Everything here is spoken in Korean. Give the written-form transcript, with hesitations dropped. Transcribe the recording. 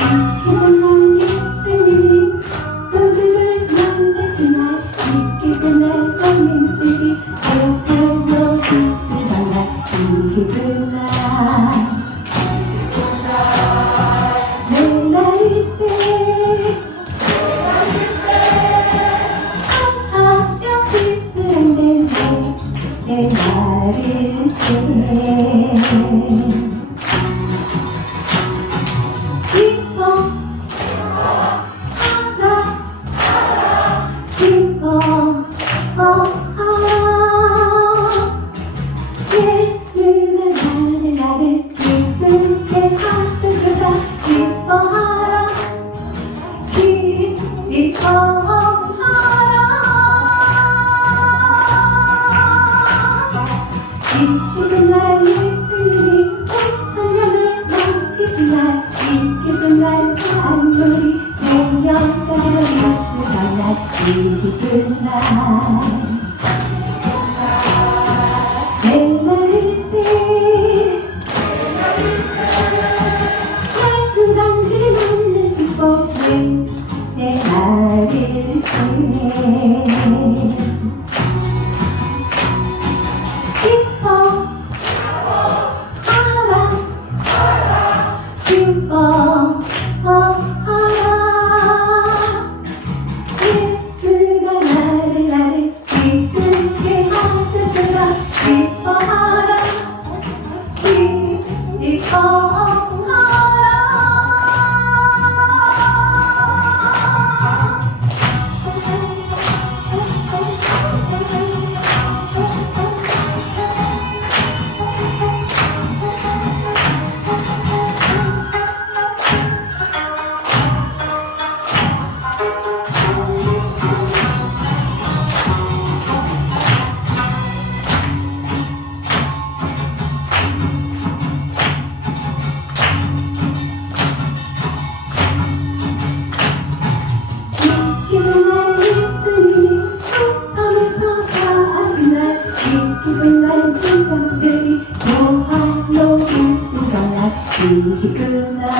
이기쁜날 예수님 도시를 만드시나 이기쁜날 꽃님집이 되었어요. 이기쁜날 내 날일세 쓸쓸한데 내 날일세 예수는 나를 기쁘게 하시구나. 기뻐하라 이기쁜날 예수님 찬양을 맡기시나 이기쁜날 한물이 생명가리 구하나 이기쁜날 내 날일세 같은 간질이 맞는 축복해 내 날일세 기뻐하라 기뻐하라 예수가 나를 기쁘게 하셨구나. 기뻐하라 기뻐하라 이기쁜날 예수님 밤에서 사시나 이기쁜날 천사들이 노하로 기쁘거나 이기쁜날